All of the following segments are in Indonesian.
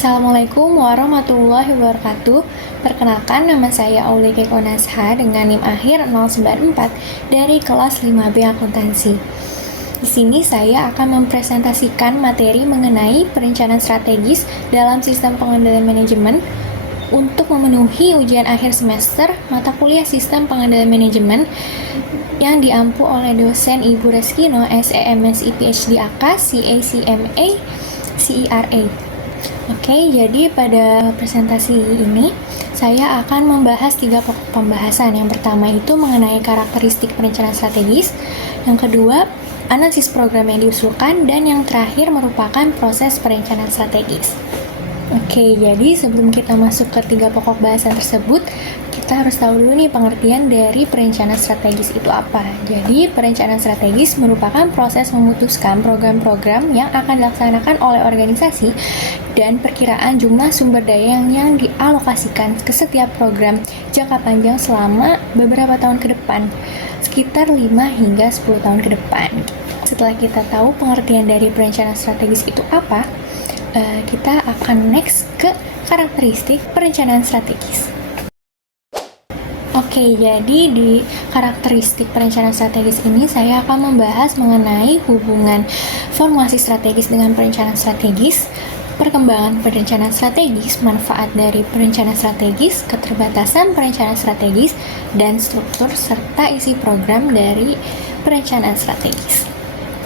Assalamualaikum warahmatullahi wabarakatuh. Perkenalkan, nama saya Aulia Keiko Nasha dengan NIM akhir 094 dari kelas 5B Akuntansi. Di sini saya akan mempresentasikan materi mengenai perencanaan strategis dalam sistem pengendalian manajemen untuk memenuhi ujian akhir semester mata kuliah sistem pengendalian manajemen yang diampu oleh dosen Ibu Reskino, SEMSI PhD AK, CA, CMA, CERA. Oke, jadi pada presentasi ini saya akan membahas 3 pokok pembahasan. Yang pertama itu mengenai karakteristik perencanaan strategis, yang kedua analisis program yang diusulkan, dan yang terakhir merupakan proses perencanaan strategis. Oke, jadi sebelum kita masuk ke 3 pokok bahasan tersebut, kita harus tahu dulu nih pengertian dari perencanaan strategis itu apa. Jadi, perencanaan strategis merupakan proses memutuskan program-program yang akan dilaksanakan oleh organisasi dan perkiraan jumlah sumber daya yang dialokasikan ke setiap program jangka panjang selama beberapa tahun ke depan, sekitar 5 hingga 10 tahun ke depan. Setelah kita tahu pengertian dari perencanaan strategis itu apa, kita akan next ke karakteristik perencanaan strategis. Oke, jadi di karakteristik perencanaan strategis ini saya akan membahas mengenai hubungan formulasi strategis dengan perencanaan strategis, perkembangan perencanaan strategis, manfaat dari perencanaan strategis, keterbatasan perencanaan strategis, dan struktur serta isi program dari perencanaan strategis.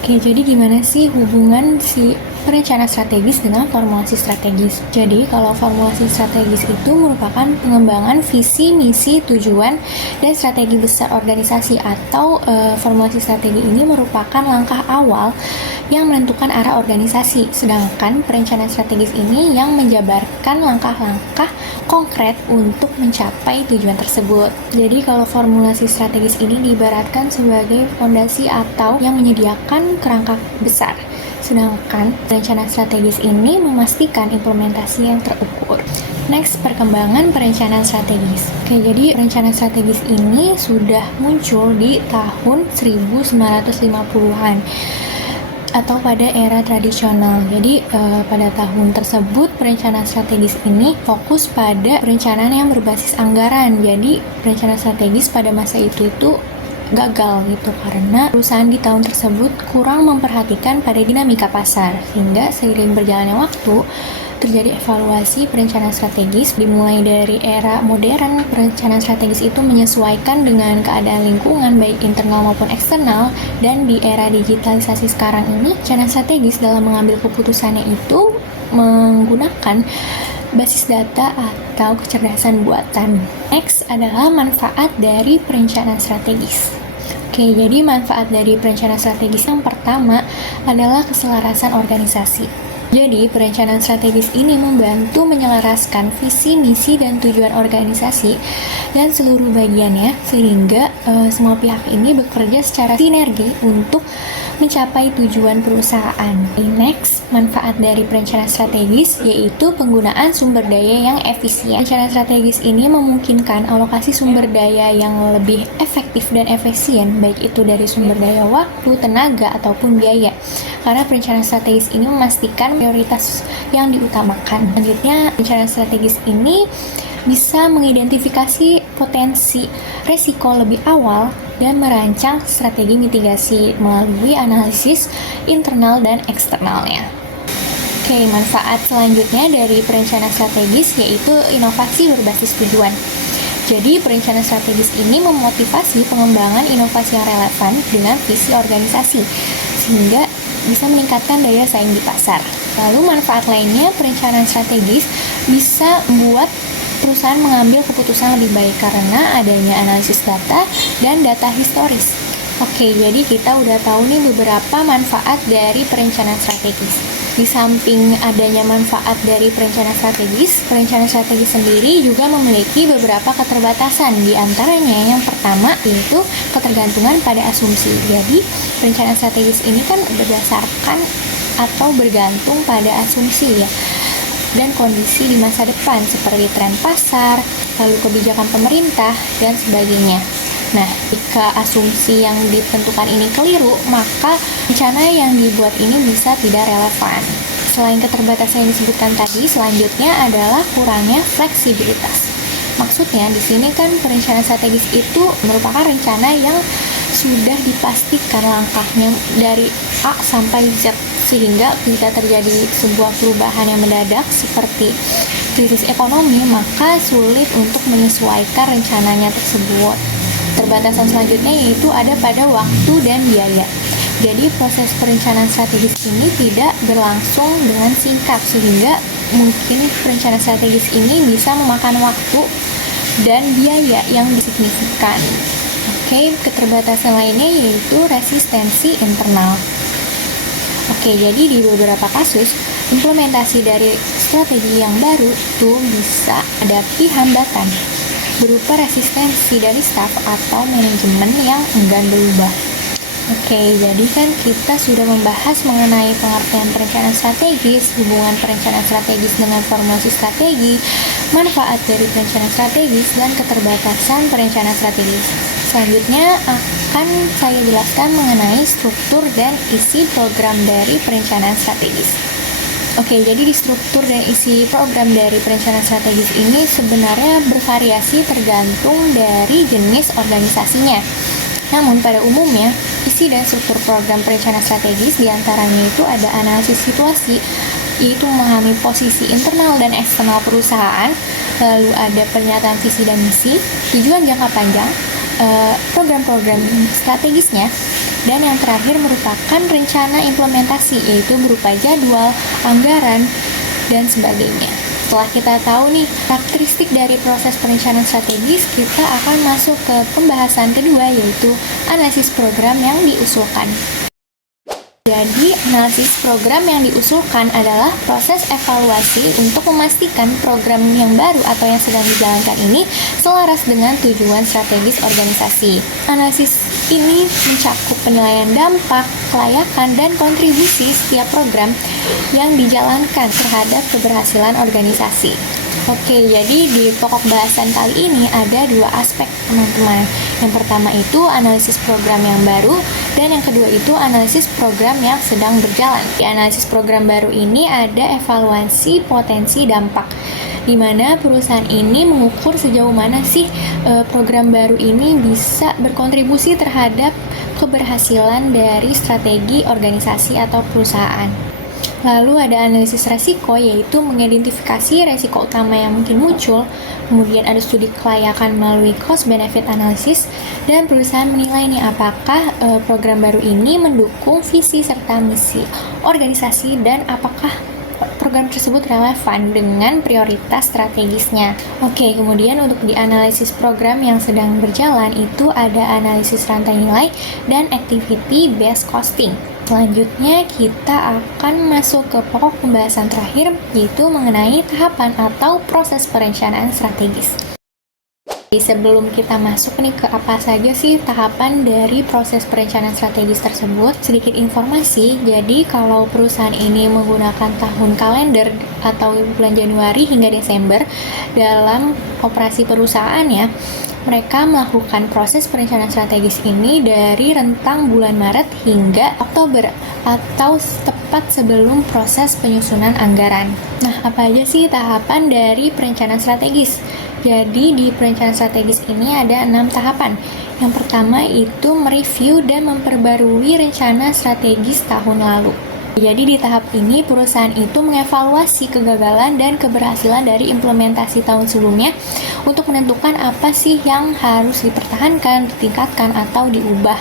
Oke, jadi gimana sih hubungan si perencanaan strategis dengan formulasi strategis? Jadi, kalau formulasi strategis itu merupakan pengembangan visi, misi, tujuan, dan strategi besar organisasi, atau formulasi strategi ini merupakan langkah awal yang menentukan arah organisasi, sedangkan perencanaan strategis ini yang menjabarkan langkah-langkah konkret untuk mencapai tujuan tersebut. Jadi, kalau formulasi strategis ini diibaratkan sebagai fondasi atau yang menyediakan kerangka besar, sedangkan perencanaan strategis ini memastikan implementasi yang terukur. Next, perkembangan perencanaan strategis. Oke, jadi perencanaan strategis ini sudah muncul di tahun 1950-an atau pada era tradisional. Jadi pada tahun tersebut perencanaan strategis ini fokus pada perencanaan yang berbasis anggaran. Jadi perencanaan strategis pada masa itu gagal gitu karena perusahaan di tahun tersebut kurang memperhatikan pada dinamika pasar, sehingga seiring berjalannya waktu terjadi evaluasi perencanaan strategis. Dimulai dari era modern, perencanaan strategis itu menyesuaikan dengan keadaan lingkungan baik internal maupun eksternal, dan di era digitalisasi sekarang ini perencanaan strategis dalam mengambil keputusannya itu menggunakan basis data atau kecerdasan buatan. Next adalah manfaat dari perencanaan strategis. Oke, jadi manfaat dari perencanaan strategis yang pertama adalah keselarasan organisasi. Jadi, perencanaan strategis ini membantu menyelaraskan visi, misi, dan tujuan organisasi dan seluruh bagiannya, sehingga semua pihak ini bekerja secara sinergi untuk mencapai tujuan perusahaan. Next, manfaat dari perencanaan strategis yaitu penggunaan sumber daya yang efisien. Perencanaan strategis ini memungkinkan alokasi sumber daya yang lebih efektif dan efisien, baik itu dari sumber daya waktu, tenaga, ataupun biaya. Karena perencanaan strategis ini memastikan prioritas yang diutamakan. Selanjutnya, perencanaan strategis ini bisa mengidentifikasi potensi resiko lebih awal dan merancang strategi mitigasi melalui analisis internal dan eksternalnya. Oke, manfaat selanjutnya dari perencanaan strategis yaitu inovasi berbasis tujuan. Jadi, perencanaan strategis ini memotivasi pengembangan inovasi yang relevan dengan visi organisasi, sehingga bisa meningkatkan daya saing di pasar. Lalu manfaat lainnya, perencanaan strategis bisa membuat perusahaan mengambil keputusan lebih baik karena adanya analisis data dan data historis. Oke, jadi kita udah tahu nih beberapa manfaat dari perencanaan strategis. Di samping adanya manfaat dari perencanaan strategis sendiri juga memiliki beberapa keterbatasan. Di antaranya yang pertama yaitu ketergantungan pada asumsi. Jadi, perencanaan strategis ini kan berdasarkan atau bergantung pada asumsi ya, dan kondisi di masa depan seperti tren pasar, lalu kebijakan pemerintah, dan sebagainya. Nah, jika asumsi yang ditentukan ini keliru, maka rencana yang dibuat ini bisa tidak relevan. selain keterbatasan yang disebutkan tadi, selanjutnya adalah kurangnya fleksibilitas. Maksudnya di sini kan perencanaan strategis itu merupakan rencana yang sudah dipastikan langkahnya dari A sampai Z, sehingga jika terjadi sebuah perubahan yang mendadak seperti krisis ekonomi, maka sulit untuk menyesuaikan rencananya tersebut. Keterbatasan selanjutnya yaitu ada pada waktu dan biaya. Jadi proses perencanaan strategis ini tidak berlangsung dengan singkat, sehingga mungkin perencanaan strategis ini bisa memakan waktu dan biaya yang signifikan. Oke, keterbatasan lainnya yaitu resistensi internal. Oke, jadi di beberapa kasus, implementasi dari strategi yang baru itu bisa hadapi hambatan berupa resistensi dari staf atau manajemen yang enggan berubah. Oke, jadi kan kita sudah membahas mengenai pengertian perencanaan strategis, hubungan perencanaan strategis dengan formulasi strategi, manfaat dari perencanaan strategis, dan keterbatasan perencanaan strategis. Selanjutnya akan saya jelaskan mengenai struktur dan isi program dari perencanaan strategis. Oke, jadi di struktur dan isi program dari perencanaan strategis ini sebenarnya bervariasi tergantung dari jenis organisasinya. Namun pada umumnya, isi dan struktur program perencanaan strategis diantaranya itu ada analisis situasi, yaitu memahami posisi internal dan eksternal perusahaan, lalu ada pernyataan visi dan misi, tujuan jangka panjang, program-program strategisnya, dan yang terakhir merupakan rencana implementasi, yaitu berupa jadwal, anggaran, dan sebagainya. Setelah kita tahu nih karakteristik dari proses perencanaan strategis, kita akan masuk ke pembahasan kedua, yaitu analisis program yang diusulkan. Jadi, analisis program yang diusulkan adalah proses evaluasi untuk memastikan program yang baru atau yang sedang dijalankan ini selaras dengan tujuan strategis organisasi. Analisis ini mencakup penilaian dampak, kelayakan, dan kontribusi setiap program yang dijalankan terhadap keberhasilan organisasi. Oke, jadi di pokok bahasan kali ini ada dua aspek, teman-teman. Yang pertama itu analisis program yang baru, dan yang kedua itu analisis program yang sedang berjalan. Di analisis program baru ini ada evaluasi potensi dampak, di mana perusahaan ini mengukur sejauh mana sih program baru ini bisa berkontribusi terhadap keberhasilan dari strategi organisasi atau perusahaan. Lalu ada analisis resiko, yaitu mengidentifikasi resiko utama yang mungkin muncul. Kemudian ada studi kelayakan melalui cost benefit analysis, dan perusahaan menilai nih apakah program baru ini mendukung visi serta misi organisasi dan apakah program tersebut relevan dengan prioritas strategisnya. Oke, kemudian untuk dianalisis program yang sedang berjalan itu ada analisis rantai nilai dan activity based costing. Selanjutnya kita akan masuk ke pokok pembahasan terakhir, yaitu mengenai tahapan atau proses perencanaan strategis. Sebelum kita masuk nih ke apa saja sih tahapan dari proses perencanaan strategis tersebut, sedikit informasi. Jadi kalau perusahaan ini menggunakan tahun kalender atau bulan Januari hingga Desember dalam operasi perusahaannya, mereka melakukan proses perencanaan strategis ini dari rentang bulan Maret hingga Oktober atau tepat sebelum proses penyusunan anggaran. Nah, apa aja sih tahapan dari perencanaan strategis? Jadi di perencanaan strategis ini ada 6 tahapan. Yang pertama itu mereview dan memperbarui rencana strategis tahun lalu. Jadi di tahap ini perusahaan itu mengevaluasi kegagalan dan keberhasilan dari implementasi tahun sebelumnya untuk menentukan apa sih yang harus dipertahankan, ditingkatkan, atau diubah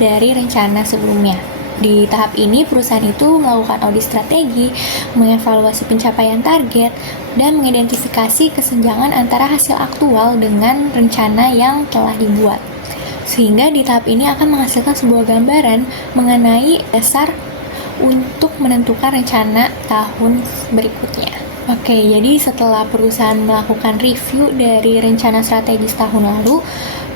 dari rencana sebelumnya. Di tahap ini perusahaan itu melakukan audit strategi, mengevaluasi pencapaian target, dan mengidentifikasi kesenjangan antara hasil aktual dengan rencana yang telah dibuat. Sehingga di tahap ini akan menghasilkan sebuah gambaran mengenai dasar untuk menentukan rencana tahun berikutnya. Oke, jadi setelah perusahaan melakukan review dari rencana strategis tahun lalu,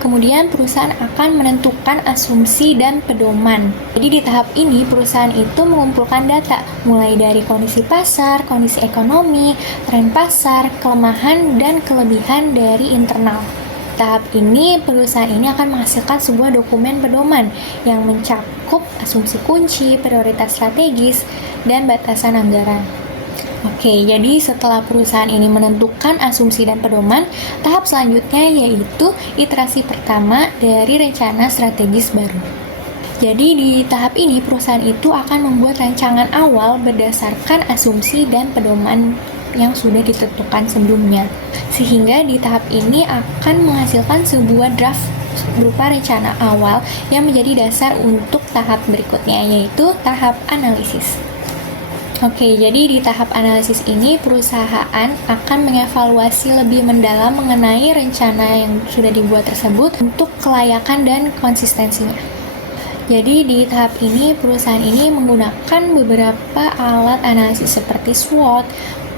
kemudian perusahaan akan menentukan asumsi dan pedoman. Jadi di tahap ini perusahaan itu mengumpulkan data mulai dari kondisi pasar, kondisi ekonomi, tren pasar, kelemahan dan kelebihan dari internal. tahap ini, perusahaan ini akan menghasilkan sebuah dokumen pedoman yang mencakup asumsi kunci, prioritas strategis, dan batasan anggaran. Oke, jadi setelah perusahaan ini menentukan asumsi dan pedoman, tahap selanjutnya yaitu iterasi pertama dari rencana strategis baru. Jadi di tahap ini perusahaan itu akan membuat rancangan awal berdasarkan asumsi dan pedoman yang sudah ditentukan sebelumnya. Sehingga di tahap ini akan menghasilkan sebuah draft berupa rencana awal yang menjadi dasar untuk tahap berikutnya, yaitu tahap analisis. Oke, jadi di tahap analisis ini perusahaan akan mengevaluasi lebih mendalam mengenai rencana yang sudah dibuat tersebut untuk kelayakan dan konsistensinya. Jadi di tahap ini perusahaan ini menggunakan beberapa alat analisis seperti SWOT,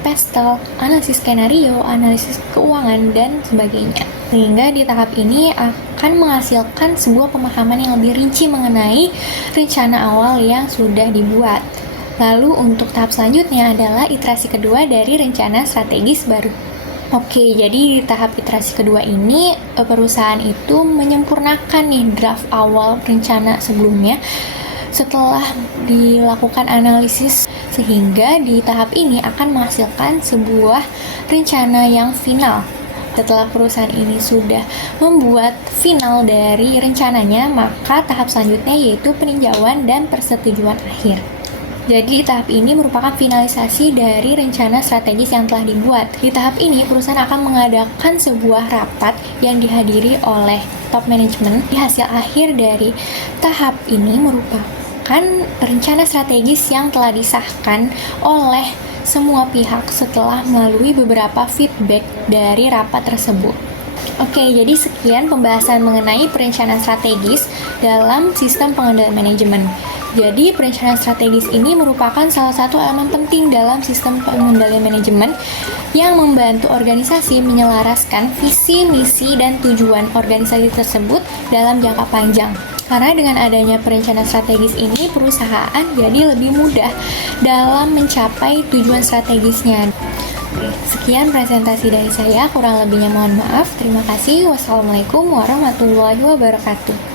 PESTEL, analisis skenario, analisis keuangan, dan sebagainya. Sehingga di tahap ini akan menghasilkan sebuah pemahaman yang lebih rinci mengenai rencana awal yang sudah dibuat. Lalu untuk tahap selanjutnya adalah iterasi kedua dari rencana strategis baru. Oke, jadi di tahap iterasi kedua ini perusahaan itu menyempurnakan nih draft awal rencana sebelumnya setelah dilakukan analisis, sehingga di tahap ini akan menghasilkan sebuah rencana yang final. Setelah perusahaan ini sudah membuat final dari rencananya, maka tahap selanjutnya yaitu peninjauan dan persetujuan akhir. Jadi tahap ini merupakan finalisasi dari rencana strategis yang telah dibuat. Di tahap ini perusahaan akan mengadakan sebuah rapat yang dihadiri oleh top management. Di hasil akhir dari tahap ini merupakan rencana strategis yang telah disahkan oleh semua pihak setelah melalui beberapa feedback dari rapat tersebut. Oke, jadi sekian pembahasan mengenai perencanaan strategis dalam sistem pengendalian manajemen. Jadi, perencanaan strategis ini merupakan salah satu elemen penting dalam sistem pengendalian manajemen yang membantu organisasi menyelaraskan visi, misi, dan tujuan organisasi tersebut dalam jangka panjang. Karena dengan adanya perencanaan strategis ini, perusahaan jadi lebih mudah dalam mencapai tujuan strategisnya. Sekian presentasi dari saya, kurang lebihnya mohon maaf. Terima kasih. Wassalamualaikum warahmatullahi wabarakatuh.